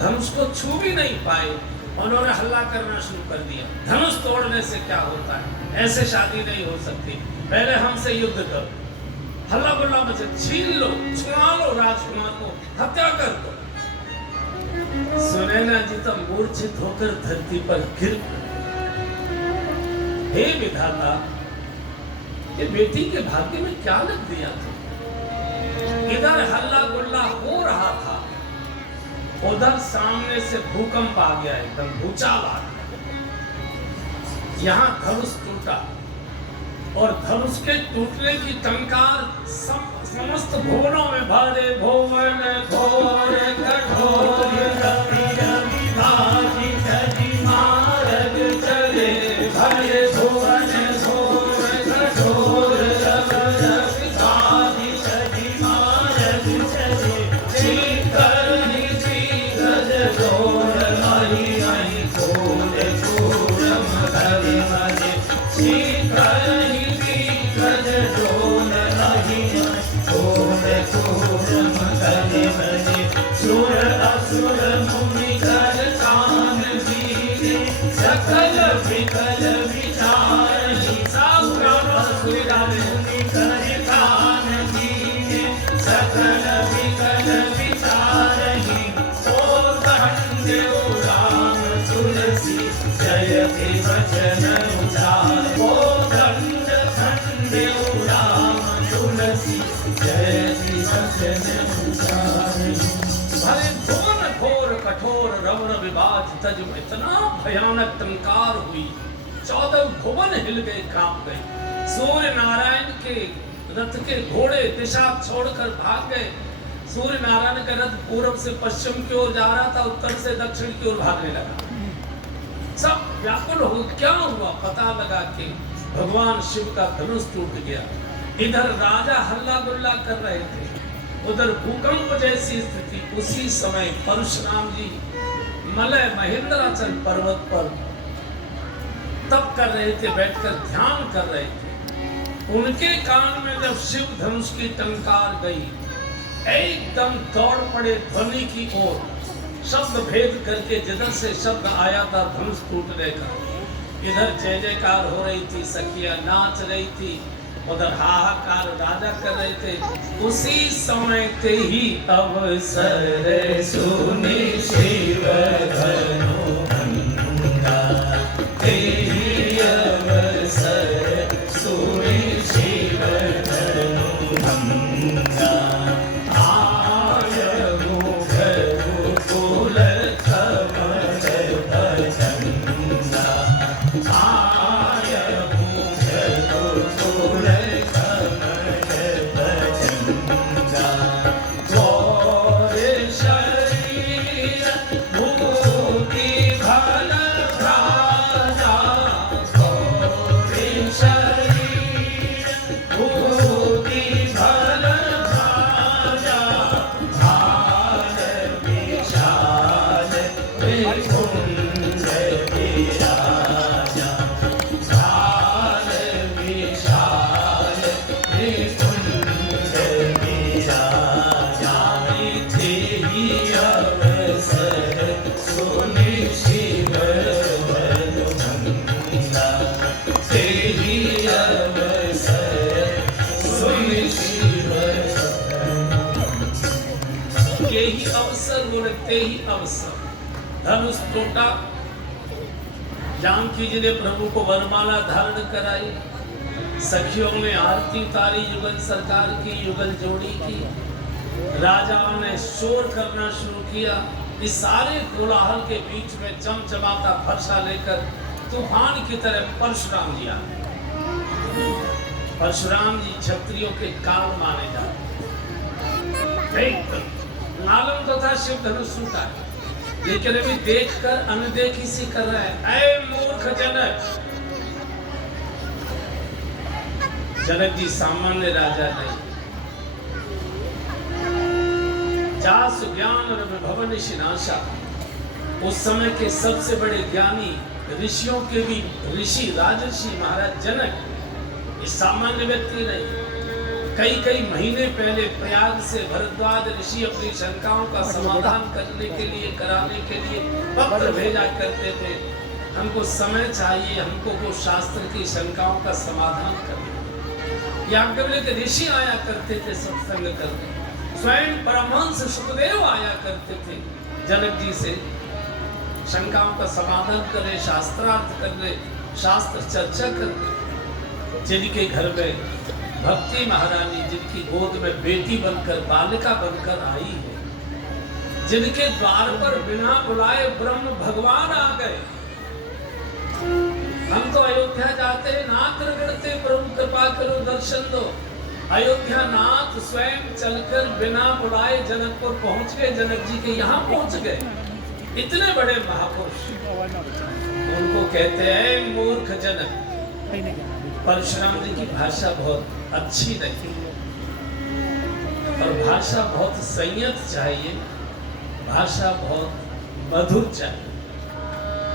धनुष को छू भी नहीं पाए, उन्होंने हल्ला करना शुरू कर दिया, धनुष तोड़ने से क्या होता है, ऐसे शादी नहीं हो सकती, पहले हमसे युद्ध करो। हल्ला गुल्ला मचे, छीन लो, छुड़ा लो राजकुमार को, हत्या कर दो। सुनैना जी तो मूर्छित होकर धरती पर गिर पड़े। हे विधाता, ये बेटी के भाग्य में क्या लग दिया था? इधर हल्ला गुल्ला हो रहा था, उधर सामने से भूकंप आ गया, एकदम भूचाल आ गया। यहाँ धनुष टूटा और धनुष के टूटने की टंकार समस्त भुवनों में भरे। भुवन घोर कठोर रवि रवि बाजी तजी मारग चले, भरे भुवन घोर कठोर रवि रवि बाजी तजी मारग चले, शीतल निधि गज डोर मही मही खोल पूरम हरि महे, शीतल निधि गज डोर मही मही पूरम हरि महे, सुर असुर मुनि कर कान दीने, सकल विकल विचारहि, सकल असुर मुनि कर कान दीने, सकल विकल विचारहि, ओ दंडे राम तुलसी जयति वचन उचार, ओ दंड खंडे राम तुलसी जयति वचन उचार। भले भुवन घोर कठोर रवन विवाद तज, इतना भयानक टंकार हुई, 14 भुवन हिल गए, कांप गए। सूर्य नारायण के रथ के घोड़े दिशा छोड़कर भाग गए। सूर्य नारायण का रथ पूर्व से पश्चिम की ओर जा रहा था, उत्तर से दक्षिण की ओर भागने लगा। सब व्याकुल हो, क्या हुआ पता लगा कि भगवान शिव का धनुष टूट गया। इधर राजा हल्ला गुल्ला कर रहे थे, उधर भूकंप जैसी स्थिति। उसी समय परशुराम जी मलय महेंद्राचल पर्वत पर तप कर रहे थे, बैठकर ध्यान कर रहे थे। उनके कान में जब शिव धनुष की टंकार गई, एकदम दौड़ पड़े ध्वनि की ओर, शब्द भेद करके जिधर से शब्द आया था धनुष टूटने का। इधर जय जयकार हो रही थी, सखियां नाच रही थी, उधर हाहाकार राजा कर रहे थे। उसी समय ते ही अवसर सुनि शिव धनु भंगा, ते ही अवसर सुनि शिव धनु भंगा, आय मुख कुल कमल भजंगा, आय मुख कुल कमल भजंगा, गौर शरीर भूति भल राजा, गौर शरीर भूति भल राजा, भाल विशाल विपुंज विराजा, भाल विशाल विपुंज विराजा, थे ही अवसर सुनि शिव धनु भंगा, ते ही अवसर सुनि शिव। यही अवसर बोलते ही अवसर, धनुष टूटा। जानकी जी ने प्रभु को वरमाला धारण कराई, सखियों ने आरती उतारी, युगल सरकार की युगल जोड़ी की, राजाओं ने शोर करना शुरू किया। इस सारे कोलाहल के बीच में चमचमाता फरसा लेकर तूफान की तरह परशुराम जी आए। परशुराम जी क्षत्रियों के काल माने जाते। मालूम तो था शिव धनुष टूटा है, लेकिन अभी देखकर अनदेखी सी कर रहा है। ऐ मूर्ख जनक, जनक जी सामान्य राजा नहीं, जास ज्ञान और विभव निशिनाशा, उस समय के सबसे बड़े ज्ञानी ऋषियों के भी ऋषि राजर्षि महाराज जनक, ये सामान्य व्यक्ति नहीं। कई कई महीने पहले प्रयाग से भरद्वाज ऋषि अपनी शंकाओं का समाधान करने के लिए, कराने के लिए पत्र भेजा करते थे। हमको समय चाहिए, हमको वो शास्त्र की शंकाओं का समाधान करना। याज्ञवल्क्य के ऋषि आया करते थे सत्संग करने, स्वयं परमहंस सुखदेव आया करते थे जनक जी से शंकाओं का समाधान करने, शास्त्रार्थ करने, शास्त्र चर्चा करने। जिनके घर में भक्ति महारानी, जिनकी गोद में बेटी बनकर, बालिका बनकर आई है, जिनके द्वार पर बिना बुलाए ब्रह्म भगवान आ गए। हम तो अयोध्या जाते हैं, नाथ रगड़ते, प्रभु कृपा करो दर्शन दो। अयोध्या नाथ स्वयं चलकर बिना बुलाए जनकपुर पहुंच गए, जनक जी के यहाँ पहुंच गए। इतने बड़े महापुरुष, उनको कहते हैं मूर्ख जनक। परशुराम जी की भाषा बहुत अच्छी नहीं, और भाषा बहुत संयत चाहिए, भाषा बहुत मधुर चाहिए,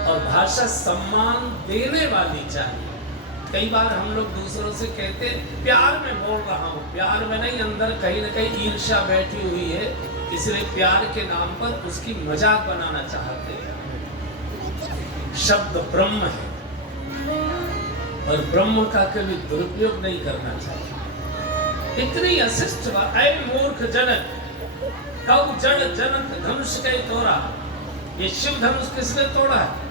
और भाषा सम्मान देने वाली चाहिए। कई बार हम लोग दूसरों से कहते प्यार में बोल रहा हूँ, प्यार में नहीं, अंदर कहीं ना कहीं ईर्ष्या बैठी हुई है, इसलिए प्यार के नाम पर उसकी मजाक बनाना चाहते हैं। शब्द ब्रह्म है और ब्रह्म का कभी दुरुपयोग नहीं करना चाहिए। इतनी अशिष्ट बात। ऐ मूर्ख जनक, कौ जड़ जनक धनुष के तोड़ा। ये शिव धनुष किसने तोड़ा है?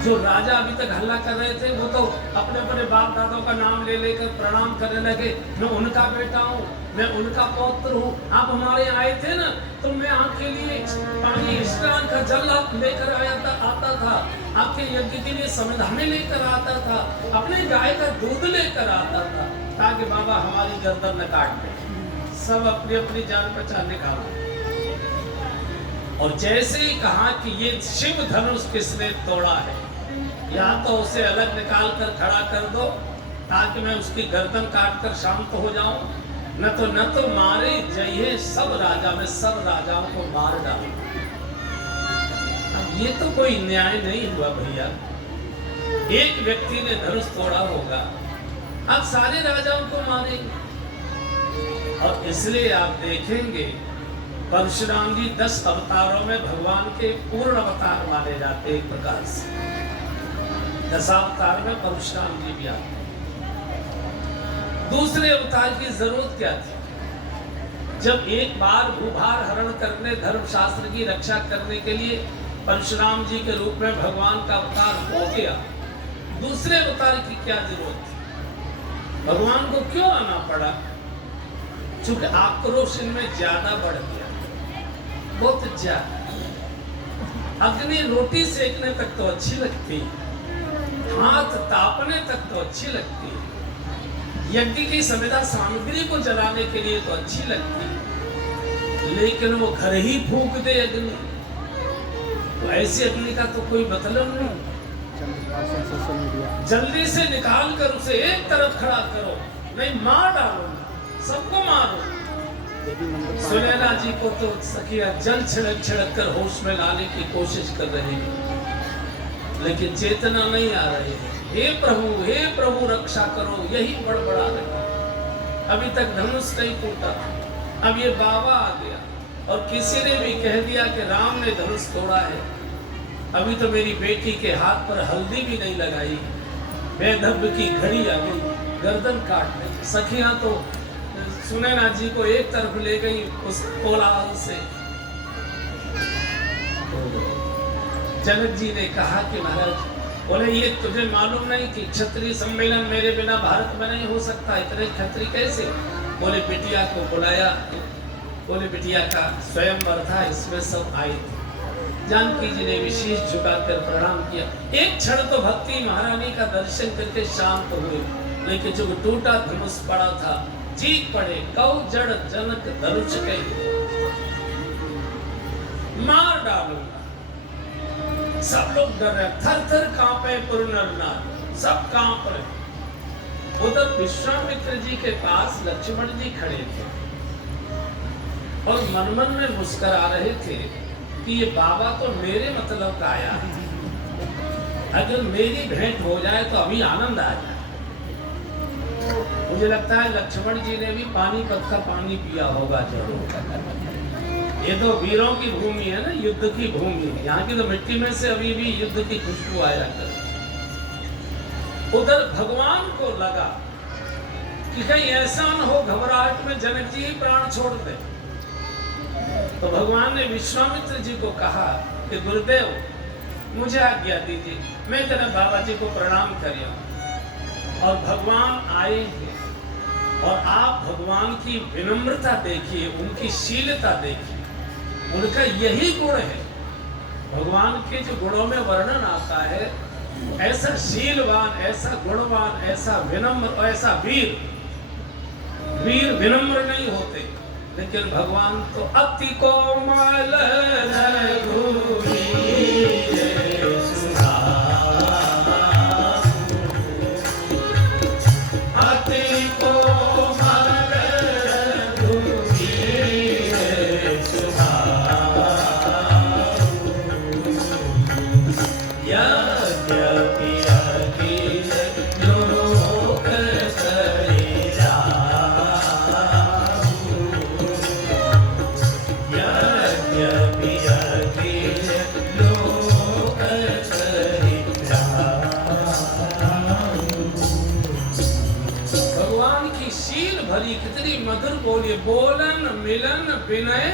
जो राजा अभी तक हल्ला कर रहे थे, वो तो अपने अपने बाप दादाओं का नाम ले लेकर प्रणाम करने लगे। मैं उनका बेटा हूँ, मैं उनका पौत्र हूँ। आप हमारे आए थे ना, तो मैं आपके लिए पानी स्नान का जल लेकर आता था, आपके यज्ञ के लिए संविधान लेकर आता था, अपने गाय का दूध लेकर आता था, ताकि बाबा हमारी गर्दन न काट दे। सब अपनी अपनी जान पहचान निकाला। और जैसे ही कहा कि ये शिव धनुष किसने तोड़ा है, या तो उसे अलग निकाल कर खड़ा कर दो ताकि मैं उसकी गर्दन काट कर शांत हो जाऊं, न तो मारे जाइए सब राजा, में सब राजाओं को मार डालूं। अब ये तो कोई न्याय नहीं हुआ भैया। एक व्यक्ति ने धनुष तोड़ा होगा, अब सारे राजाओं को मारेंगे। और इसलिए आप देखेंगे परशुराम जी 10 अवतारों में भगवान के पूर्ण अवतार माने जाते। एक प्रकार से 10 अवतार में परशुराम जी भी आते। दूसरे अवतार की जरूरत क्या थी? जब एक बार भूभार हरण करने, धर्मशास्त्र की रक्षा करने के लिए परशुराम जी के रूप में भगवान का अवतार हो गया, दूसरे अवतार की क्या जरूरत थी? भगवान को क्यों आना पड़ा? चूंकि आक्रोश इनमें ज्यादा बढ़ गया, बहुत ज्यादा। अग्नि रोटी सेकने तक तो अच्छी लगती, हाथ तापने तक तो अच्छी लगती, यज्ञ की संविदा सामग्री को जलाने के लिए तो अच्छी लगती, लेकिन वो घर ही फूंक दे अग्नि, तो ऐसी अग्नि का तो कोई मतलब नहीं। जल्दी से निकाल कर उसे एक तरफ खड़ा करो, नहीं मार डालो, सबको मारो। सुनैना जी को तो सखिया जल छिड़क छिड़क कर होश में लाने की कोशिश कर रहे हैं, लेकिन चेतना नहीं आ रही है। हे प्रभु रक्षा करो, यही बड़बड़ा रहे। अभी तक धनुष नहीं टूटा, अब ये बाबा आ गया और किसी ने भी कह दिया कि राम ने धनुष तोड़ा है। अभी तो मेरी बेटी के हाथ पर हल्दी भी नहीं लगाई, वैधव्य की घड़ी आ गई, गर्दन काट दी। सखियां तो सुनैना जी को एक तरफ ले गई उस कोलाहल से। जनक जी ने कहा कि महाराज, बोले ये तुझे मालूम नहीं कि क्षत्रिय सम्मेलन मेरे बिना भारत में नहीं हो सकता? इतने क्षत्रिय कैसे? बोले बिटिया को बुलाया, बोले बिटिया का स्वयंवर था, इसमें सब आए थे। जानकी जी ने विशेष झुकाकर प्रणाम किया। एक क्षण तो भक्ति महारानी का दर्शन करके शांत हुए, लेकिन जो टूटा धनुष पड़ा था, चीख पड़े, कौ जड़ जनक धनुष के मार डालूंगा। सब लोग डर रहे, थर थर कांपे पुरनरनाथ, सब कांप रहे। उधर विश्वामित्र जी के पास लक्ष्मण जी खड़े थे और मन मन में मुस्कुरा रहे थे कि ये बाबा तो मेरे मतलब का आया है, अगर मेरी भेंट हो जाए तो अभी आनंद आ जाए। मुझे लगता है लक्ष्मण जी ने भी पानीपत का पानी पिया होगा जरूर। ये तो वीरों की भूमि है ना, युद्ध की भूमि। यहाँ की तो मिट्टी में से अभी भी युद्ध की खुशबू आया कर। उधर भगवान को लगा कि कहीं ऐसा न हो घबराहट में जनक जी ही प्राण छोड़ दे। तो भगवान ने विश्वामित्र जी को कहा कि गुरुदेव मुझे आज्ञा दीजिए, मैं जरा बाबा जी को प्रणाम करिए। और भगवान आए हैं और आप भगवान की विनम्रता देखिए, उनकी शीलता देखिए, उनका यही गुण है। भगवान के जो गुणों में वर्णन आता है, ऐसा शीलवान, ऐसा गुणवान, ऐसा विनम्र, ऐसा वीर विनम्र नहीं होते। लेकिन भगवान तो अति कोमल रघुवीर कितनी मधुर बोली, बोलन मिलन विनय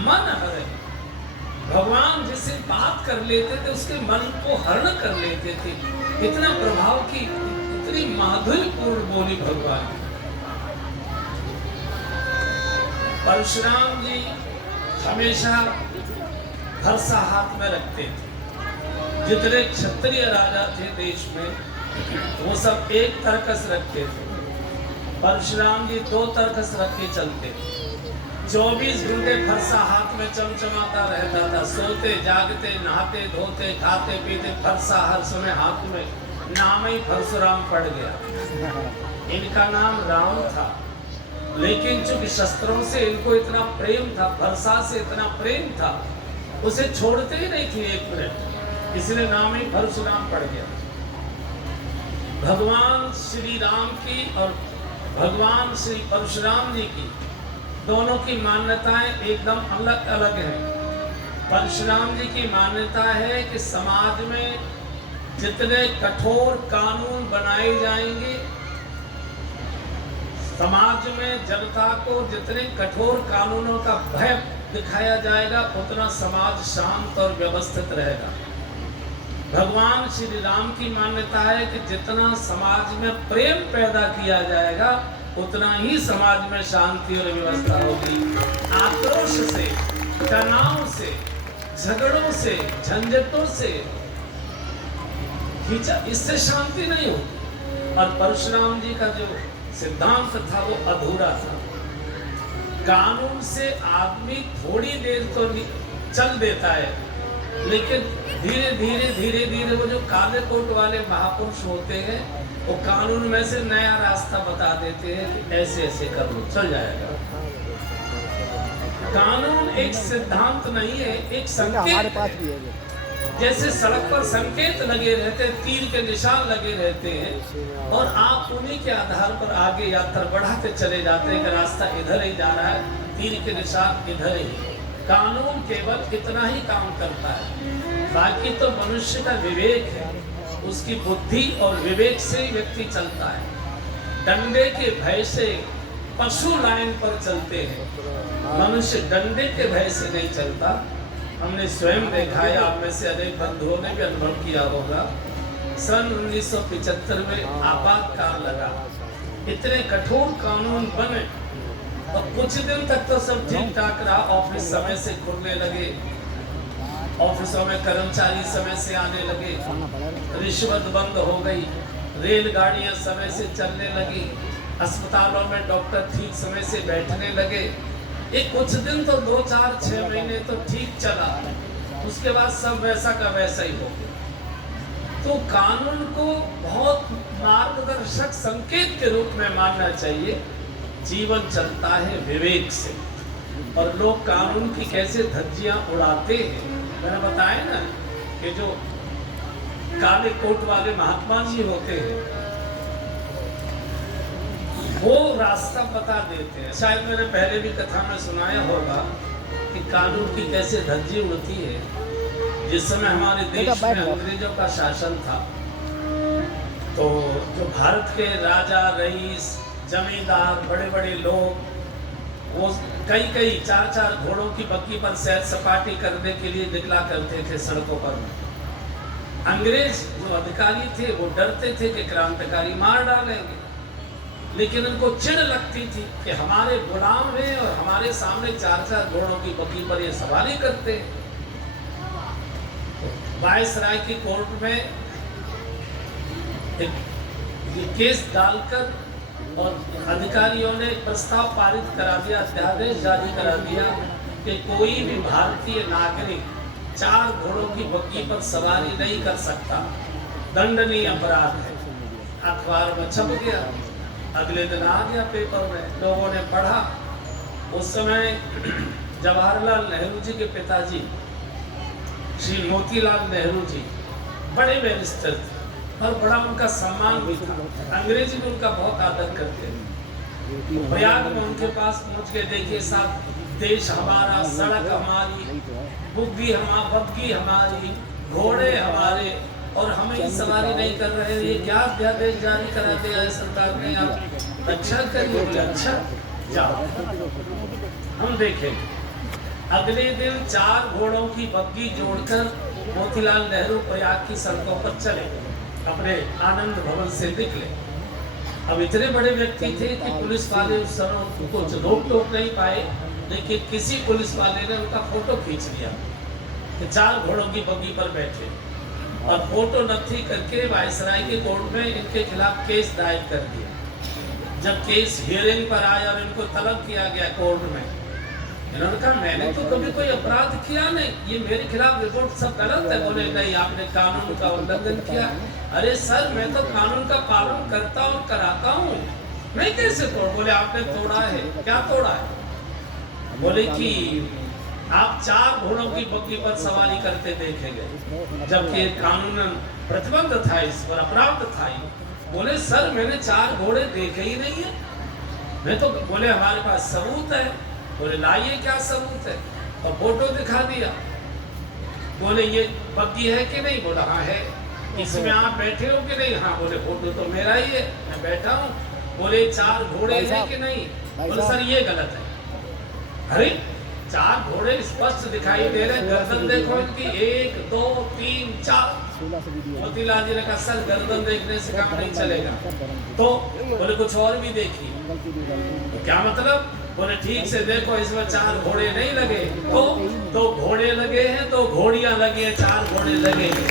मन हरे। भगवान जिससे बात कर लेते थे उसके मन को हरण कर लेते थे। इतना प्रभाव की, इतनी माधुर्यपूर्ण बोली भगवान। परशुराम जी हमेशा फरसा हाथ में रखते थे। जितने क्षत्रिय राजा थे देश में वो सब एक तरकस रखते थे। परशुराम जी 2 तरकस रख के चलते। 24 घंटे फरसा हाथ में चमचमाता रहता था। सोते जागते, नहाते धोते, खाते पीते, फरसा हर समय हाथ में। नाम ही परशुराम पड़ गया। इनका नाम राम था, लेकिन चूंकि शस्त्रों से इनको इतना प्रेम था, फरसा से इतना प्रेम था, उसे छोड़ते ही नहीं थे 1 मिनट, इसलिए नाम ही परशुराम पड़ गया। भगवान श्री राम की और भगवान श्री परशुराम जी की दोनों की मान्यताएं एकदम अलग अलग हैं। परशुराम जी की मान्यता है कि समाज में जितने कठोर कानून बनाए जाएंगे, समाज में जनता को जितने कठोर कानूनों का भय दिखाया जाएगा, उतना समाज शांत और व्यवस्थित रहेगा। भगवान श्री राम की मान्यता है कि जितना समाज में प्रेम पैदा किया जाएगा, उतना ही समाज में शांति और व्यवस्था होगी। आक्रोश से, तनाव से, झगड़ों से, झंझटों से, इससे शांति नहीं होगी। और परशुराम जी का जो सिद्धांत था वो अधूरा था। कानून से आदमी थोड़ी देर तो चल देता है, लेकिन धीरे धीरे वो जो काले कोट वाले महापुरुष होते हैं, वो कानून में से नया रास्ता बता देते हैं कि ऐसे ऐसे कर लो, चल जाएगा। कानून एक सिद्धांत नहीं है, एक संकेत है। जैसे सड़क पर संकेत लगे रहते हैं, तीर के निशान लगे रहते हैं, और आप उन्हीं के आधार पर आगे यात्रा बढ़ाते चले जाते हैं कि रास्ता इधर ही जा रहा है, तीर के निशान इधर ही। कानून केवल इतना ही काम करता है, बाकी तो मनुष्य का विवेक है, उसकी बुद्धि और विवेक से ही व्यक्ति चलता है। डंडे के भय से पशु लाइन पर चलते हैं, मनुष्य डंडे के भय से नहीं चलता। हमने स्वयं देखा है, आप में से अनेक बंधुओं ने भी अनुभव किया होगा। सन 1975 में आपातकाल लगा, इतने कठोर कानून बने और कुछ दिन तक तो सब ठीक ठाक रहा। ऑफिस समय से खुलने लगे, ऑफिसों में कर्मचारी समय से आने लगे, रिश्वत बंद हो गई, रेलगाड़ियां समय से चलने लगी, अस्पतालों में डॉक्टर ठीक समय से बैठने लगे। एक कुछ दिन तो 2, 4, 6 महीने तो ठीक चला, उसके बाद सब वैसा का वैसा ही हो गया। तो कानून को बहुत मार्गदर्शक संकेत के रूप में मानना चाहिए। जीवन चलता है विवेक से, और लोग कानून की कैसे धज्जियां उड़ाते हैं। मैंने बताया ना कि जो काले कोट वाले महात्मा जी होते हैं, वो रास्ता बता देते हैं। शायद मैंने पहले भी कथा में सुनाया होगा कि कानून की कैसे धज्जी उड़ती है। जिस समय हमारे देश में अंग्रेजों का शासन था, तो जो भारत के राजा, रईस, जमींदार, बड़े बड़े लोग, वो कई 4 घोड़ों की बग्गी पर सैर सपाटी करने के लिए निकला करते थे सड़कों पर। अंग्रेज जो अधिकारी थे वो डरते थे कि क्रांतिकारी मार डालेंगे, लेकिन उनको चिढ़ लगती थी कि हमारे गुलाम हैं और हमारे सामने 4 घोड़ों की बग्गी पर ये सवारी करते हैं। तो वायसराय की कोर्ट में ये केस डालकर और अधिकारियों ने प्रस्ताव पारित करा दिया, अध्यादेश जारी करा दिया कि कोई भी भारतीय नागरिक 4 घोड़ों की बग्गी पर सवारी नहीं कर सकता, दंडनीय अपराध है। अखबार में छप गया, अगले दिन आ गया पेपर में, लोगों ने पढ़ा। उस समय जवाहरलाल नेहरू जी के पिताजी श्री मोतीलाल नेहरू जी बड़े बैरिस्टर थे और बड़ा उनका सम्मान भी था। अंग्रेजी में उनका बहुत आदर करते थे। प्रयाग में उनके पास पहुंच के देखिए साहब, देश हमारा, सड़क हमारी, बग्गी हमारी, घोड़े हमारे, और हमें ही सवारी नहीं कर रहे। ये क्या अध्यादेश जारी करा दिया है सरकार ने, आप अच्छा करिए। बोले अच्छा, जाओ हम देखेंगे। अगले दिन 4 घोड़ों की बग्गी जोड़कर मोतीलाल नेहरू प्रयाग की सड़कों पर चले, अपने आनंद भवन से निकले। अब इतने बड़े व्यक्ति थे कि पुलिस वाले उस समय कुछ रोक टोक नहीं पाए, लेकिन किसी पुलिस वाले ने उनका फोटो खींच लिया कि 4 घोड़ों की बग्गी पर बैठे, और फोटो नथी करके वायसराय के कोर्ट में इनके खिलाफ केस दायर कर दिया। जब केस हियरिंग पर आया और इनको तलब किया गया कोर्ट में, इन्होंने कहा मैंने तो कभी कोई अपराध किया नहीं, ये मेरे खिलाफ रिपोर्ट सब गलत है। बोले नहीं, आपने कानून का उल्लंघन किया। अरे सर, मैं तो कानून का पालन करता और कराता हूँ, नहीं कैसे तोड़? बोले आपने तोड़ा है। क्या तोड़ा है? बोले कि आप 4 घोड़ों की बग्गी पर सवारी करते देखे गए, जबकि कानूनन प्रतिबंध था, इस पर अपराध था। बोले सर, मैंने 4 घोड़े देखे ही नहीं है, मैं तो। बोले हमारे पास सबूत है। बोले लाइए, क्या सबूत है? और फोटो दिखा दिया। बोले ये बग्गी है कि नहीं? बोला हाँ है। इसमें आप बैठे हो कि नहीं? हाँ। बोले फोटो तो मेरा ही है, मैं बैठा हूँ। बोले 4 घोड़े हैं कि नहीं? बोले सर ये गलत है। अरे 4 घोड़े स्पष्ट दिखाई दे रहे, गर्दन देखो इनकी, 1 2 3 4। मोतीलाल जी ने कहा सर, गर्दन देखने से काम नहीं चलेगा। तो बोले कुछ और भी देखिए। तो क्या मतलब? बोले ठीक से देखो, इसमें 4 घोड़े नहीं लगे। तो 2 घोड़े लगे हैं, 2 घोड़ियां लगी हैं, 4 घोड़े लगे हैं।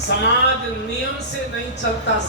समाज नियम से नहीं चलता।